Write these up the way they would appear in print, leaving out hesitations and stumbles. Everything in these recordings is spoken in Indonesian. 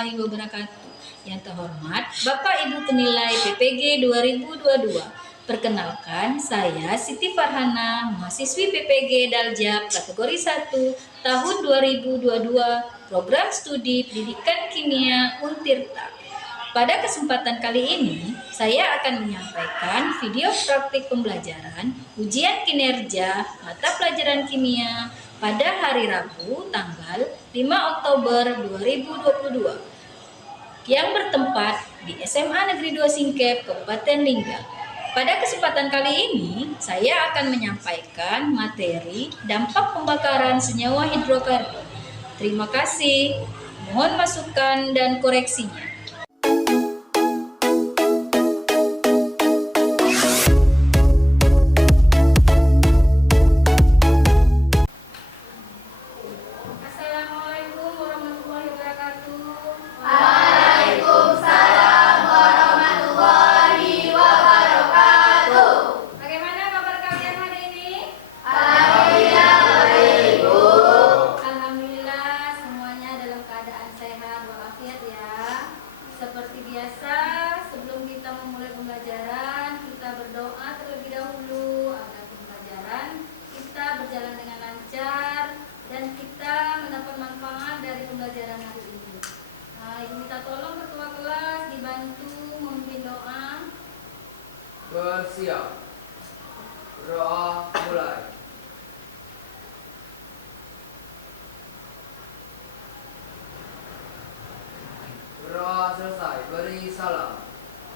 warahmatullahi wabarakatuh. Yang terhormat Bapak Ibu Penilai PPG 2022. Perkenalkan, saya Siti Farhana, mahasiswi PPG Daljab kategori 1 tahun 2022, program studi Pendidikan Kimia Untirta. Pada kesempatan kali ini, saya akan menyampaikan video praktik pembelajaran ujian kinerja mata pelajaran kimia pada hari Rabu tanggal 5 Oktober 2022 yang bertempat di SMA Negeri 2 Singkep, Kabupaten Lingga. Pada kesempatan kali ini, saya akan menyampaikan materi dampak pembakaran senyawa hidrokarbon. Terima kasih. Mohon masukan dan koreksinya. Assalamualaikum warahmatullahi wabarakatuh. Waalaikumsalam warahmatullahi wabarakatuh. Bagaimana kabar kalian hari ini? Alhamdulillah baik, Bu. Alhamdulillah semuanya dalam keadaan sehat walafiat ya. Seperti biasa, sebelum kita memulai pembelajaran, kita berdoa terlebih dahulu agar pembelajaran kita berjalan dengan lancar dan kita mendapat manfaat dari pembelajaran hari ini. Ibu minta tolong ketua kelas dibantu memimpin doa. Bersiap. Doa mulai. Doa selesai. Beri salam.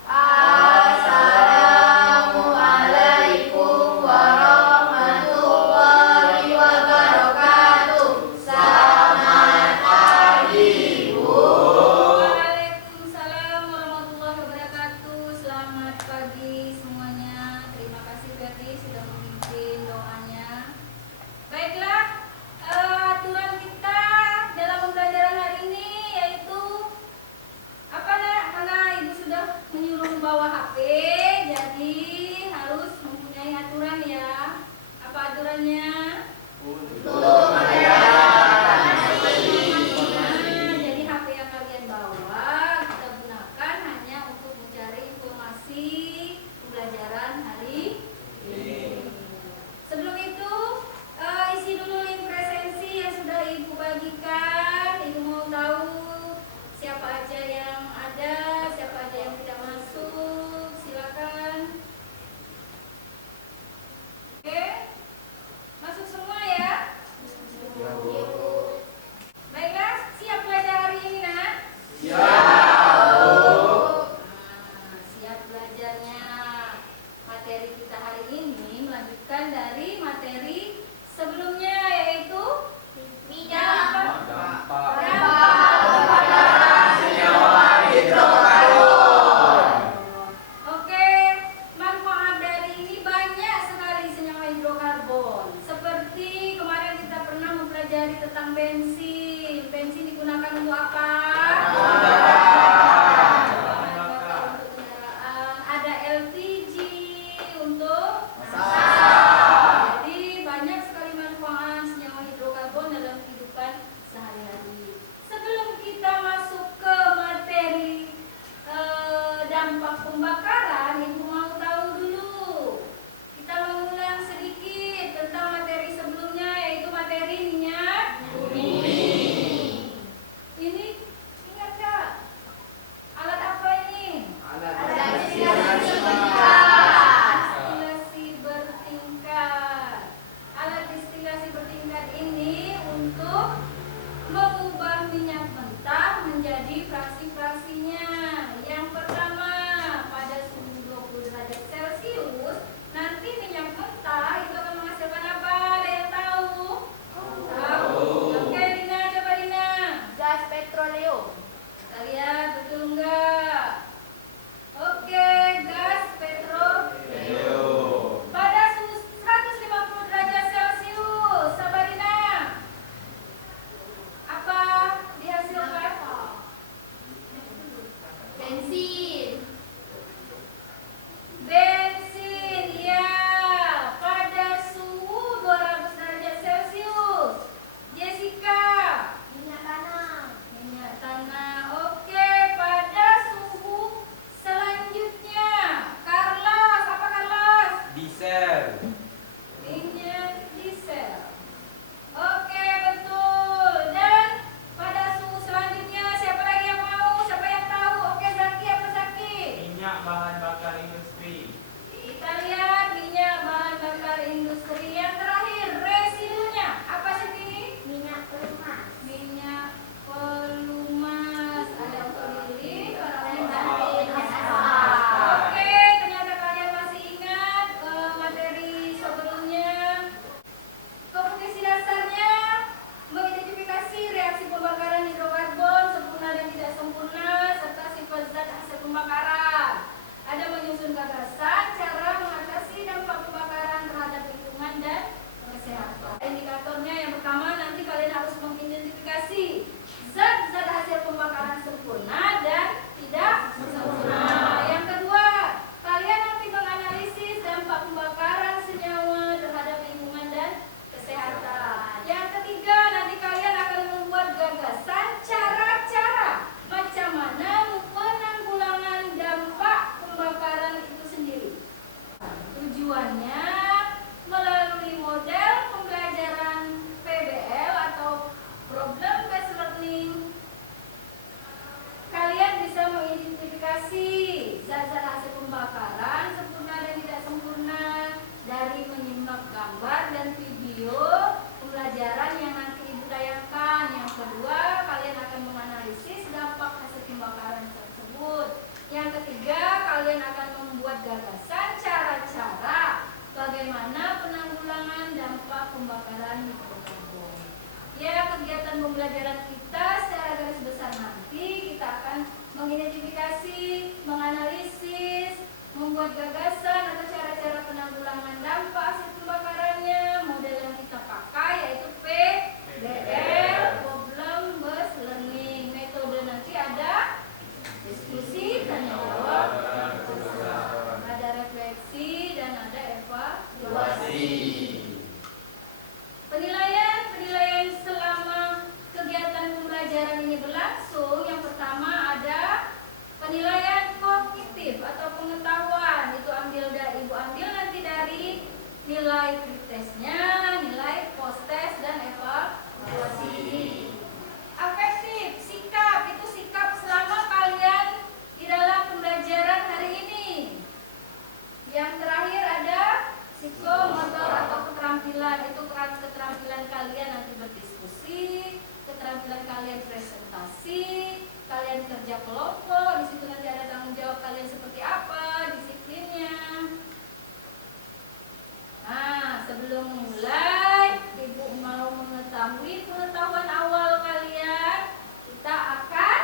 Assalamualaikum warahmatullahi wabarakatuh. Selamat pagi, Bu. Waalaikumsalam warahmatullahi wabarakatuh. Selamat pagi semuanya. Terima kasih Ferdi sudah memimpin doanya. Baiklah, aturan kita dalam pembelajaran hari ini yaitu karena Ibu sudah menyuruh membawa HP, jadi harus mempunyai aturan ya. Apa aturannya? Jadi HP yang kalian bawa kita gunakan hanya untuk mencari informasi pembelajaran hari ini. Sebelum itu isi dulu link presensi yang sudah Ibu bagikan. Ibu mau tahu siapa aja yang ada, siapa aja yang tidak masuk. Silakan. Oke, masuk semua ya. Baiklah, siap belajar hari ini nak? Siap belajarnya. Materi kita hari ini melanjutkan dari materi sebelumnya yaitu Oke, manfaat dari ini banyak sekali senyawa hidrokarbon. Seperti kemarin kita pernah mempelajari tentang bensin. Bensin digunakan untuk apa? Untuk kendaraan. Ada LPG untuk jadi banyak sekali manfaat senyawa hidrokarbon dalam kehidupan sehari-hari. Sebelum kita masuk ke materi dampak pembakaran, Ibu mau tahu dulu. Kita mengulang sedikit tentang materi sebelumnya yaitu materi minyak bumi. Ini pembelajaran kita secara garis besar nanti kita akan mengidentifikasi, menganalisis, membuat gagasan atau cara-cara penanggulangan dampak aset pembakarannya. Model yang kita pakai yaitu PBL, Problem Based Learning. Metode nanti ada diskusi, tanya jawab, ada refleksi, dan ada evaluasi. Penilaian selama kegiatan pembelajaran ini berlangsung. Yang pertama ada penilaian kognitif atau pengetahuan. Itu Ibu ambil nanti dari nilai pretestnya, nilai post-test, dan evaluasi. Afektif, sikap, itu sikap selama kalian di dalam pembelajaran hari ini. Yang terakhir ada psikomotor atau keterampilan. Itu keterampilan kalian nanti berdiskusi, keterampilan kalian presentasi, kalian kerja kelompok. Di situ nanti ada tanggung jawab kalian seperti apa, disiplinnya. Nah, sebelum mulai, Ibu mau mengetahui pengetahuan awal kalian. Kita akan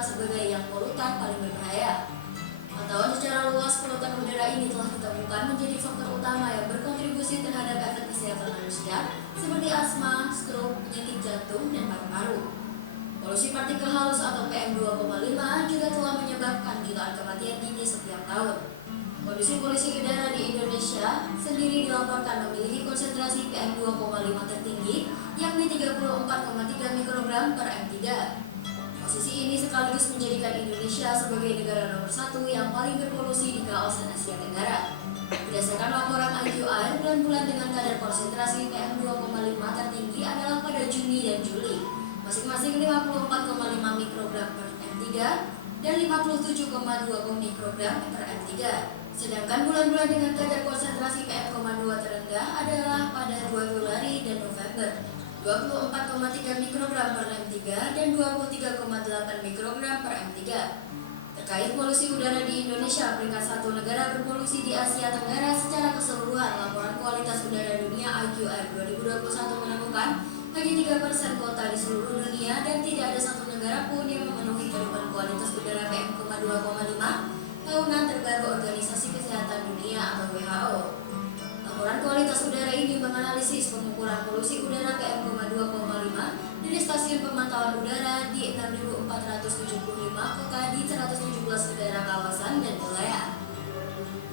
sebagai yang polutan paling berbahaya. Pantauan secara luas polutan udara ini telah ditemukan menjadi faktor utama yang berkontribusi terhadap efek kesehatan manusia seperti asma, stroke, penyakit jantung, dan paru-paru. Polusi partikel halus atau PM2,5 juga telah menyebabkan jutaan kematian dini setiap tahun. Polusi udara di Indonesia sendiri dilaporkan memiliki konsentrasi PM2,5 tertinggi, yakni 34,3 mikrogram per M3. Posisi ini sekaligus menjadikan Indonesia sebagai negara nomor 1 yang paling berpolusi di kawasan Asia Tenggara. Berdasarkan laporan IQR, bulan-bulan dengan kadar konsentrasi PM2,5 tertinggi adalah pada Juni dan Juli, masing-masing 54,5 mikrogram per M3 dan 57,2 mikrogram per M3. Sedangkan bulan-bulan dengan kadar konsentrasi PM,2 terendah adalah pada 2 Februari dan November, 24,3 mikrogram per M3 dan 23,8 mikrogram per M3. Terkait polusi udara di Indonesia, peringkat 1 negara berpolusi di Asia Tenggara secara keseluruhan. Laporan kualitas udara dunia IQR 2021 menemukan hanya 3% kota di seluruh dunia dan tidak ada satu negara pun yang memenuhi ketentuan kualitas udara PM,2,5 tahunan terbaru Organisasi Kesehatan Dunia atau WHO. Laporan kualitas udara ini menganalisis pengukuran polusi udara pemantauan udara di 6.475 kota di 117 negara, kawasan, dan wilayah.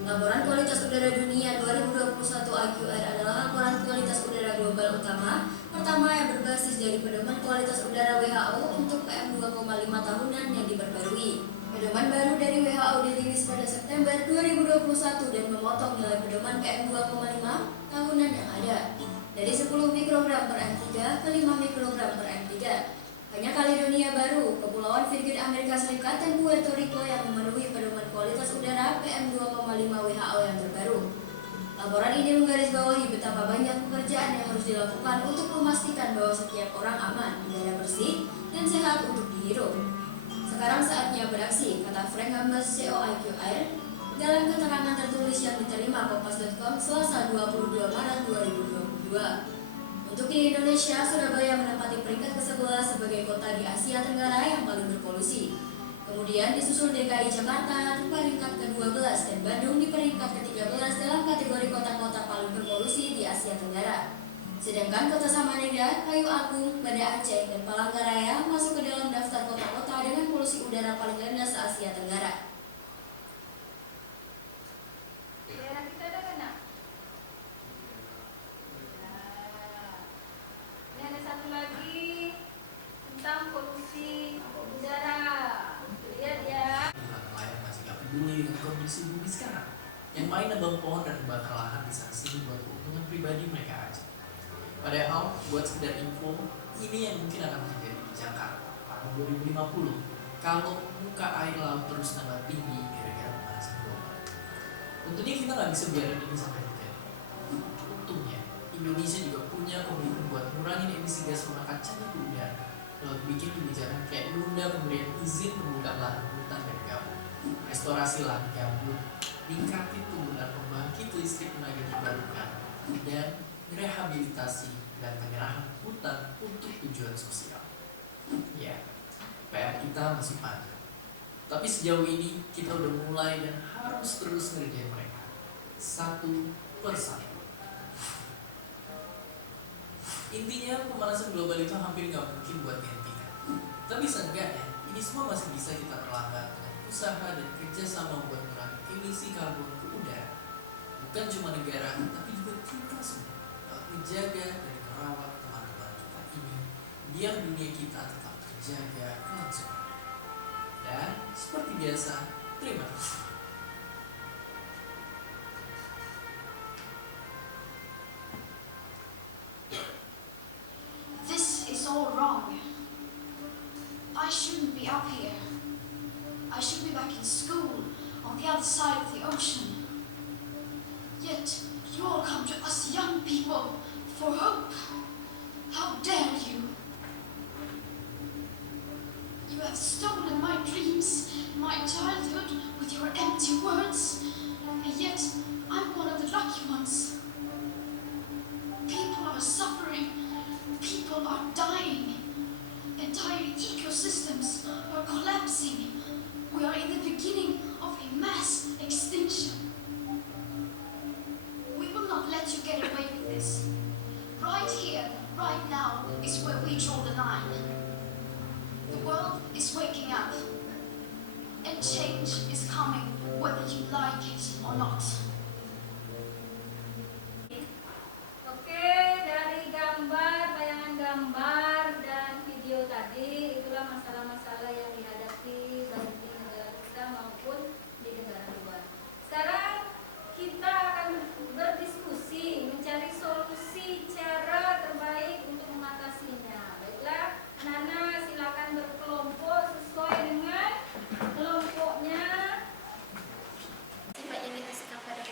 Laporan kualitas udara dunia 2021 AQR adalah laporan kualitas udara global utama pertama yang berbasis dari pedoman kualitas udara WHO untuk PM2,5 tahunan yang diperbarui. Pedoman baru dari WHO dirilis pada September 2021 dan memotong nilai pedoman PM2,5 tahunan yang ada dari 10 mikrogram per M3 ke 5 mikrogram per M3. Hanya Kaledonia Baru, Kepulauan Virgin Amerika Serikat, dan Puerto Rico yang memenuhi pedoman kualitas udara PM2,5 WHO yang terbaru. Laporan ini menggarisbawahi betapa banyak pekerjaan yang harus dilakukan untuk memastikan bahwa setiap orang aman, udara bersih, dan sehat untuk dihirup. Sekarang saatnya beraksi, kata Frank Hambas, CEO IQR, dalam keterangan tertulis yang diterima Kompas.com Selasa 22 Maret 2022. Untuk di Indonesia, Surabaya menempati peringkat ke-11 sebagai kota di Asia Tenggara yang paling berpolusi. Kemudian disusul DKI Jakarta di peringkat ke-12 dan Bandung di peringkat ke-13 dalam kategori kota-kota paling berpolusi di Asia Tenggara. Sedangkan kota Samarinda, Kayu Agung, Banda Aceh, dan Palangkaraya masuk ke dalam daftar kota-kota dengan polusi udara paling rendah se-Asia Tenggara. Daerah kita ada kan, Nak? Ini ada satu lagi tentang polusi udara. Lihat ya. Nelayan masih gak peduli dengan kondisi bumi sekarang. Yang main nebang pohon dan bakar lahan di sana sini buat keuntungan pribadi mereka aja. Padahal buat sekedar info, ini yang mungkin akan terjadi di Jakarta pada 2050 kalau muka air laut terus nambah tinggi gara-gara pemanasan global. Tentunya kita nggak bisa biarin ini sampai terjadi. Untungnya Indonesia juga punya komitmen buat ngurangin emisi gas rumah kaca di udara lewat bikin kebijakan kayak menunda pemberian izin membuka lahan hutan dan gambut, restorasi lahan gambut, meningkatkan penggunaan pembangkit listrik tenaga terbarukan, dan rehabilitasi dan penyerahan hutan untuk tujuan sosial. Ya, PR kita masih panjang. Tapi sejauh ini kita udah mulai dan harus terus ngerjain mereka satu persatu. Intinya pemanasan global itu hampir nggak mungkin buat dihentikan. Tapi seenggaknya ini semua masih bisa kita perlambat dengan usaha dan kerjasama buat mengurangi emisi karbon ke udara. Bukan cuma negara, tapi juga kita semua menjaga dan merawat teman-teman kita ini biar dunia kita tetap terjaga kelangsungan. Dan seperti biasa, terima kasih. This is all wrong. I shouldn't be up here. I should be back in school on the other side of the ocean. Yet you all come to us young people for hope. How dare you? You have stolen my dreams, my childhood with your empty words, and yet I'm one of the lucky ones. People are suffering, people are dying, entire ecosystems are collapsing. We are in the beginning of a mass extinction. We will not let you get away with this. Right here, right now, is where we draw the line. The world is waking up, and change is coming whether you like it or not. Oke, dari gambar, bayangan gambar, dan video tadi, itulah masalah-masalah yang dihadapi baik di negara kita maupun di negara luar. Sekarang kita akan berdiskusi, mencari solusi cara terbaik untuk mengatasinya. Baiklah, Nana silakan berkelompok sesuai dengan kelompoknya. Sifat yang kita sikap pada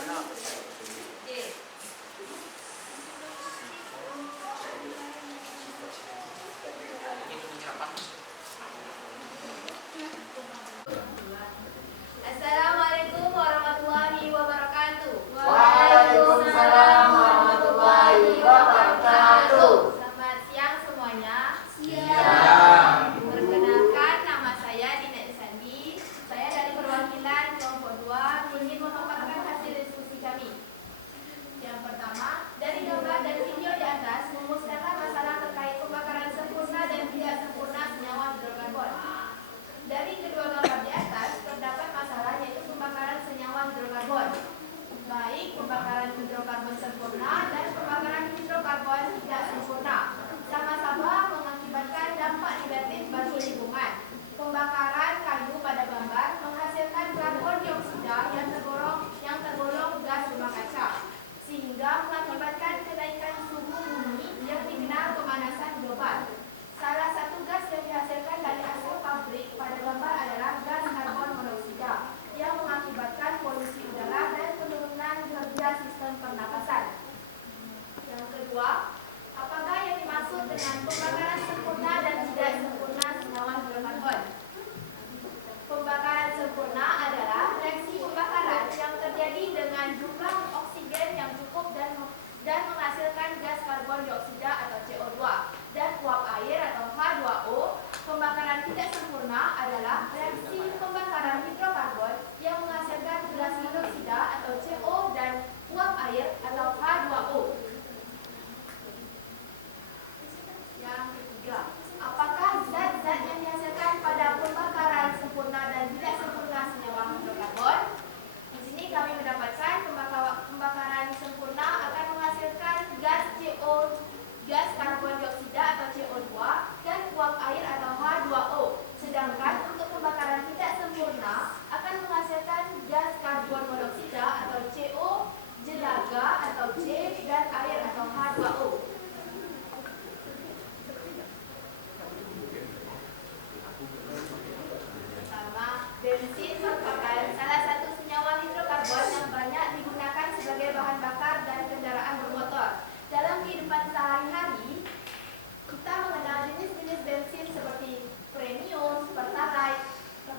Assalamualaikum warahmatullahi wabarakatuh. Waalaikumsalam warahmatullahi wabarakatuh. Selamat siang semuanya. Siang. Perkenalkan, nama saya Dina Isandi. Saya dari perwakilan kelompok 2 ingin memaparkan hasil diskusi kami. Yang pertama, dari gambar dan video di atas memusnahkan masalah terkait pembakaran sempurna dan tidak sempurna senyawa hidrokarbon. Dari kedua gambar di atas terdapat masalah yaitu pembakaran senyawa hidrokarbon, baik pembakaran hidrokarbon sempurna dan pembakaran hidrokarbon tidak sempurna, sama-sama mengakibatkan dampak negatif bagi lingkungan. Pembakaran kayu pada gambar menghasilkan karbon dioksida yang tergolong gas rumah kaca, sehingga mengakibatkan kenaikan suhu bumi yang dikenal pemanasan global. Salah satu gas yang dihasilkan dari asap pabrik pada gambar adalah gas karbon monoksida yang mengakibatkan polusi udara dan penurunan kerja sistem pernapasan. Yang kedua, apakah yang dimaksud dengan pembakaran sempurna dan tidak sempurna senyawa hidrokarbon? Pembakaran sempurna adalah reaksi pembakaran yang terjadi dengan jumlah oksigen yang cukup dan menghasilkan gas karbon dioksida atau CO2 dan uap air atau H2O. Pembakaran tidak sempurna adalah reaksi pembakaran hidrokarbon yang menghasilkan gas monoksida atau CO dan uap air atau H2O. Yang ketiga, apakah zat-zat yang dihasilkan pada pembakaran sempurna dan tidak sempurna senyawa hidrokarbon? Di sini kami mendapatkan pembakaran sempurna akan menghasilkan gas CO, gas karbon dioksida atau CO2 dan uap air atau H2O. Sedangkan untuk pembakaran tidak sempurna akan menghasilkan gas karbon monoksida atau CO, jelaga atau J dan air atau H2O. Pertama, bensin merupakan salah satu senyawa hidrokarbon yang banyak digunakan sebagai bahan bakar dan kendaraan bermotor. Dalam kehidupan sehari-hari, kita mengenal jenis-jenis bensin seperti premium, pertalite,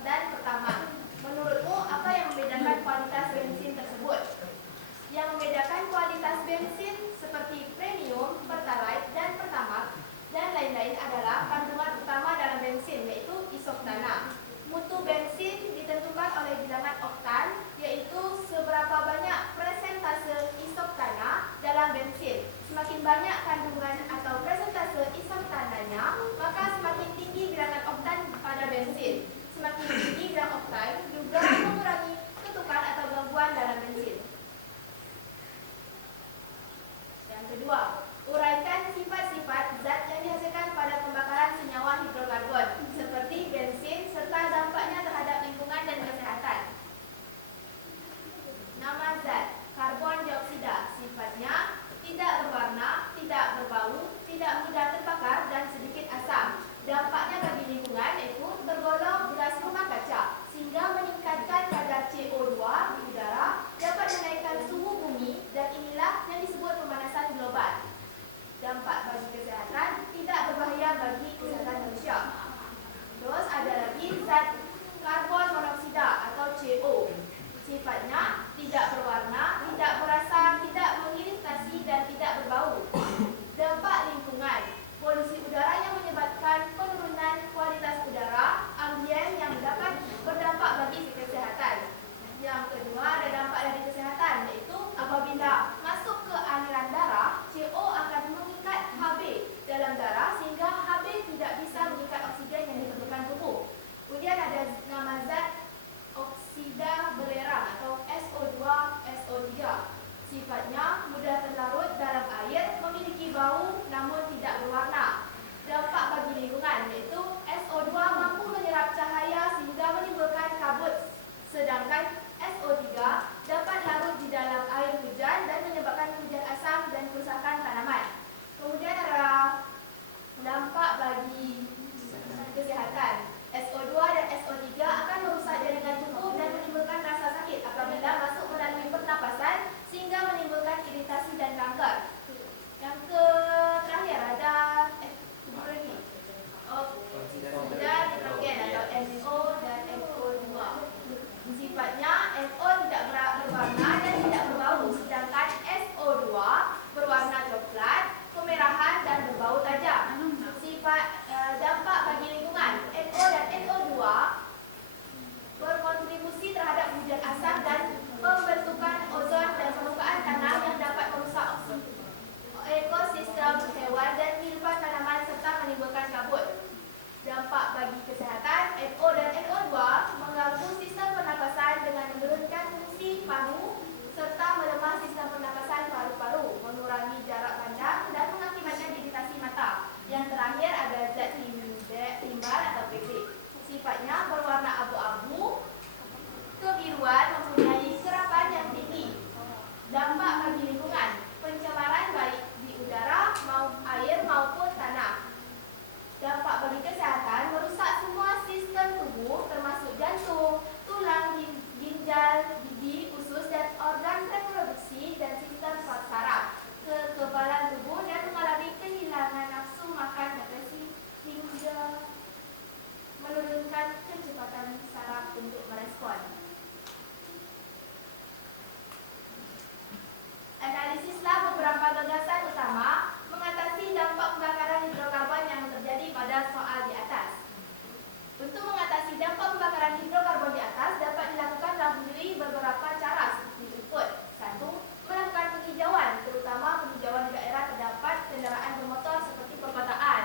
dan pertamax. Menurutmu, apa yang membedakan kualitas bensin tersebut? Yang membedakan kualitas bensin seperti premium, pertalite, dan pertamax dan lain-lain adalah kandungan utama dalam bensin, yaitu isoktana. Mutu bensin ditentukan oleh bilangan oktan, yaitu seberapa banyak persentase isoktana dalam bensin. Semakin banyak kandungan atau persentase isoktananya, maka semakin tinggi bilangan oktan pada bensin. Semakin tinggi bilangan oktan juga mengurangi ketukan atau gangguan dalam bensin. Yang kedua, uraikan sifat-sifat zat yang dihasilkan pada pembakaran senyawa hidrokarbon, seperti bensin serta dampaknya terhadap lingkungan dan kesehatan. Nama zat, karbon dioksida, sifatnya tidak berwarna, tidak berbau, tidak mudah terbakar, dan sedikit asam. Dampaknya bagi lingkungan yaitu tergolong gas rumah kaca, sehingga meningkatkan kadar CO2 di udara, dapat menaikkan suhu bumi, dan inilah yang disebut pemanasan global. Dampak bagi kesehatan, tidak berbahaya bagi kesehatan manusia. Terus ada lagi zat karbon monoksida atau CO. Sifatnya tidak berwarna, tidak berasa, tidak mengiritasi, dan tidak berbau. Dampak lingkungan, polusi udara yang menyebabkan penurunan kualitas udara ambien yang dapat berdampak bagi kesehatan. Yang kedua ada dampak dari kesehatan, yaitu apabila masuk ke aliran darah, CO akan mengikat Hb dalam darah sehingga Hb tidak bisa mengikat oksigen yang diperlukan tubuh. Kemudian ada nama zat oksida belerang atau SO2, SO3. Sifatnya mudah terlarut dalam air, memiliki bau namun tidak berwarna. Dampak bagi lingkungan, yaitu SO2 mampu menyerap cahaya sehingga menimbulkan kabut. Sedangkan SO3 dapat larut di dalam air hujan dan menyebabkan hujan asam dan kerusakan tanaman. Kemudian ada dampak bagi kesehatan. SO2 dan SO3 akan merusak jaringan tubuh dan menimbulkan rasa sakit apabila masuk melalui pernapasan rilislah beberapa gagasan utama mengatasi dampak pembakaran hidrokarbon yang terjadi pada soal di atas. Untuk mengatasi dampak pembakaran hidrokarbon di atas dapat dilakukan melalui beberapa cara seperti berikut. 1. Melakukan penghijauan, terutama penghijauan di daerah terdapat kendaraan bermotor seperti perkotaan.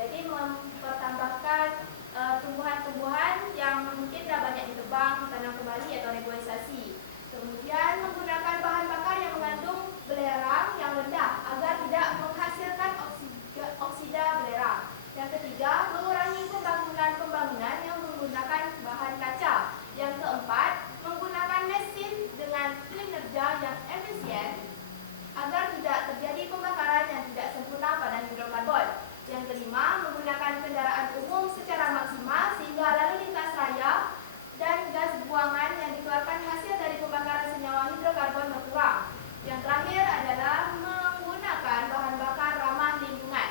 Jadi mempertambahkan tumbuhan-tumbuhan yang mungkin dah banyak ditebang, ditanam kembali atau reboisasi. Kemudian menggunakan bahan bakar yang mengandung belerang yang rendah agar tidak menghasilkan oksida belerang. Yang ketiga, mengurangi pembangunan yang menggunakan bahan kaca. Yang keempat, menggunakan mesin dengan kinerja yang efisien agar tidak terjadi pembakaran yang tidak sempurna pada hidrokarbon. Yang kelima, menggunakan kendaraan umum secara maksimal sehingga lalu lintas raya dan gas buangan yang dikeluarkan hasil dari pembakaran senyawa hidrokarbon berkurang. Yang terakhir adalah menggunakan bahan bakar ramah lingkungan.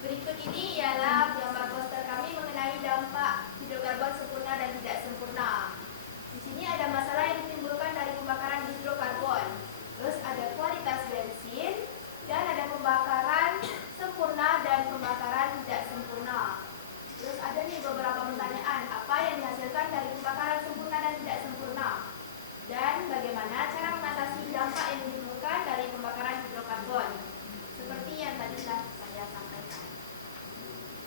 Berikut ini ialah gambar poster kami mengenai dampak hidrokarbon sempurna dan tidak sempurna. Di sini ada masalah yang ditimbulkan dari pembakaran hidrokarbon. Terus ada kualitas bensin dan ada pembakaran sempurna dan pembakaran tidak sempurna. Terus ada nih beberapa pertanyaan, apa yang dihasilkan dari pembakaran sempurna dan tidak sempurna? Dan bagaimana cara mengatasi dampak yang ditimbulkan dari pembakaran hidrokarbon? Seperti yang tadi telah saya sampaikan.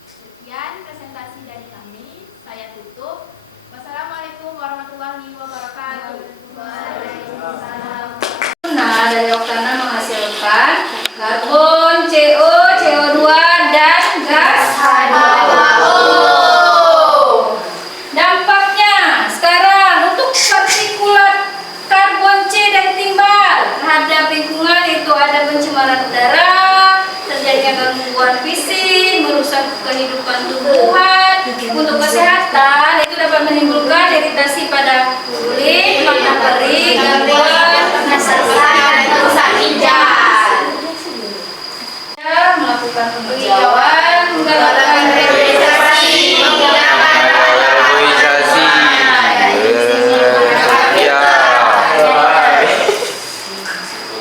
Sekian presentasi dari kami, saya tutup. Wassalamualaikum warahmatullahi wabarakatuh. Waalaikumsalam. Nah, dari oktana menghasilkan karbon, CO, CO2, dan gas H2O. Dampaknya sekarang untuk partikulat karbon C dan timbal terhadap lingkungan itu ada pencemaran udara, terjadinya gangguan fisik, merusak kehidupan tumbuhan. Untuk kesehatan itu dapat menimbulkan iritasi pada kulit, mata perih, gangguan pernafasan, dan rusak ginjal. Melakukan penghijauan, menggunakan reboisasi,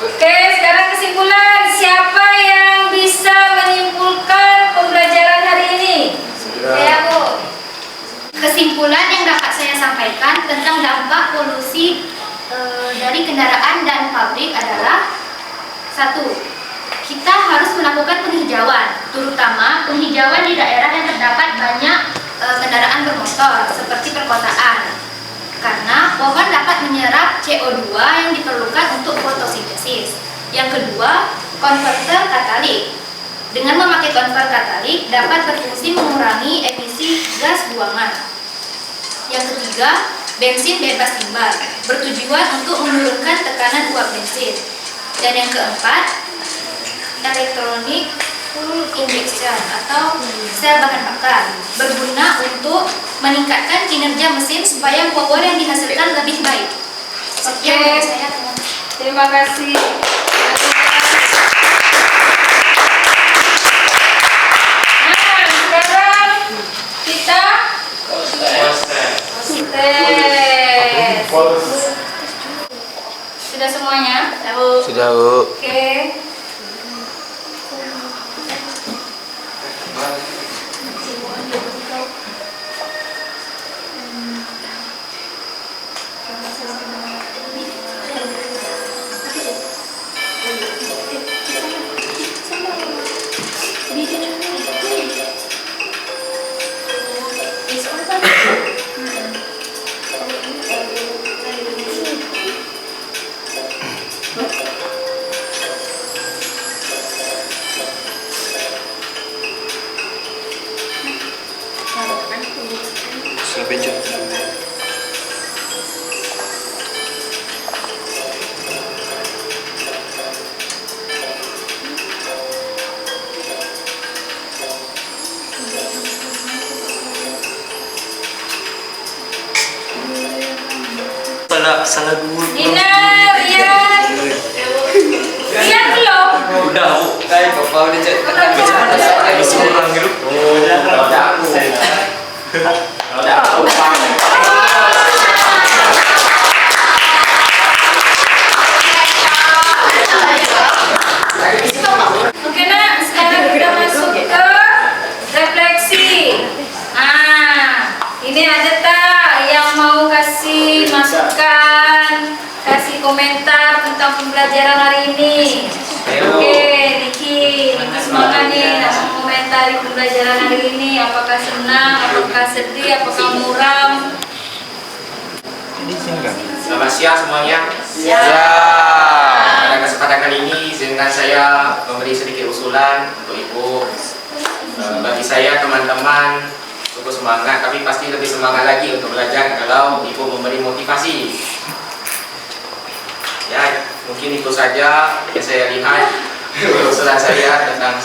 Oke, sekarang kesimpulan. Siapa yang bisa menyimpulkan pembelajaran hari ini? Saya, Bu. Kesimpulan yang dapat saya sampaikan tentang dampak polusi dari kendaraan dan pabrik adalah: 1. Kita harus melakukan penghijauan, terutama penghijauan di daerah yang terdapat banyak kendaraan bermotor seperti perkotaan, karena pohon dapat menyerap CO2 yang diperlukan untuk fotosintesis. Yang kedua, konverter katalik. Dengan memakai konverter katalik dapat berfungsi mengurangi emisi gas buangan. Yang ketiga, bensin bebas timbal, bertujuan untuk menurunkan tekanan uap bensin. Dan yang keempat, elektronik fuel injection atau sel bahan bakar, berguna untuk meningkatkan kinerja mesin supaya power yang dihasilkan lebih baik. Sekian dari saya, teman-teman. Terima kasih. Nah, sekarang kita tes. Sudah semuanya? Sudah, Bu. Oke. Sampai jumpa. Salah dulu. Nina, Rian. Rian belum? Udah, Bu. Kayak bapak udah cek. Bisa orang gitu. berkomentar tentang pembelajaran hari ini? Oke, Niki semangat nih nak mengomentari pembelajaran hari ini. Apakah senang, apakah sedih, apakah muram? Selamat siang semuanya. Ya. Pada kesempatan kali ini izinkan saya memberi sedikit usulan untuk Ibu. Bagi saya teman-teman cukup semangat, tapi pasti lebih semangat lagi untuk belajar kalau Ibu memberi motivasi. Ya, mungkin itu saja yang saya lihat usulan saya tentang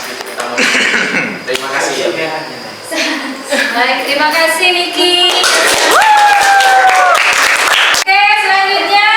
terima kasih. Baik, terima kasih Niki. Oke, selanjutnya,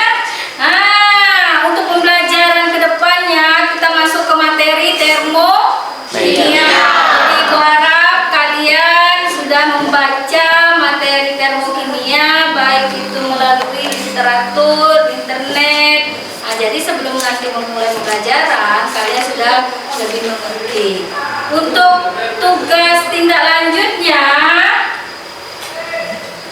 untuk pembelajaran kedepannya kita masuk ke materi termokimia. Jadi Ibu harap kalian sudah membaca materi termokimia, baik itu melalui literatur, internet. Jadi sebelum nanti memulai pembelajaran, kalian sudah lebih mengerti. Untuk tugas tindak lanjutnya,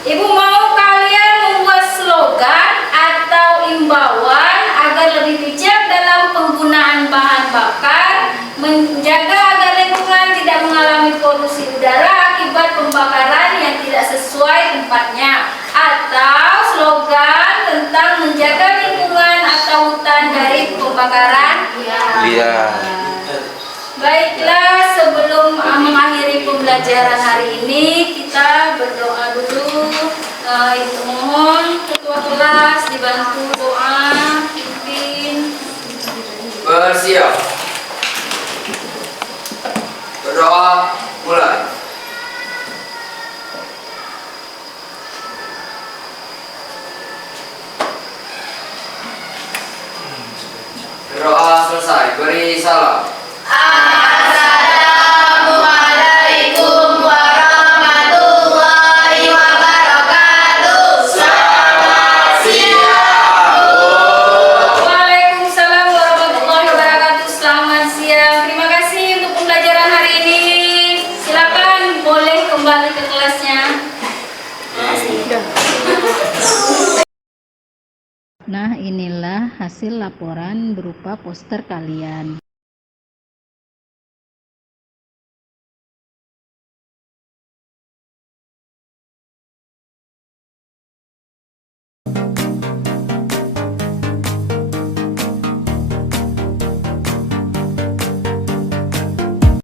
Ibu mau kalian membuat slogan atau imbauan agar lebih bijak dalam penggunaan bahan bakar, menjaga agar lingkungan tidak mengalami polusi udara akibat pembakaran yang tidak sesuai tempatnya, atau slogan tentang menjaga lingkungan atau hutan dari pembakaran. Iya. Baiklah, sebelum mengakhiri pembelajaran hari ini, kita berdoa dulu. Ibu mohon ketua kelas dibantu doa, pimpin. Bersiap. Berdoa mulai. Berdoa selesai. Beri salam. Assalamualaikum warahmatullahi wabarakatuh. Selamat siang. Waalaikumsalam warahmatullahi wabarakatuh. Selamat siang. Terima kasih untuk pembelajaran hari ini. Silakan boleh kembali ke kelasnya. Nah, inilah hasil laporan berupa poster kalian.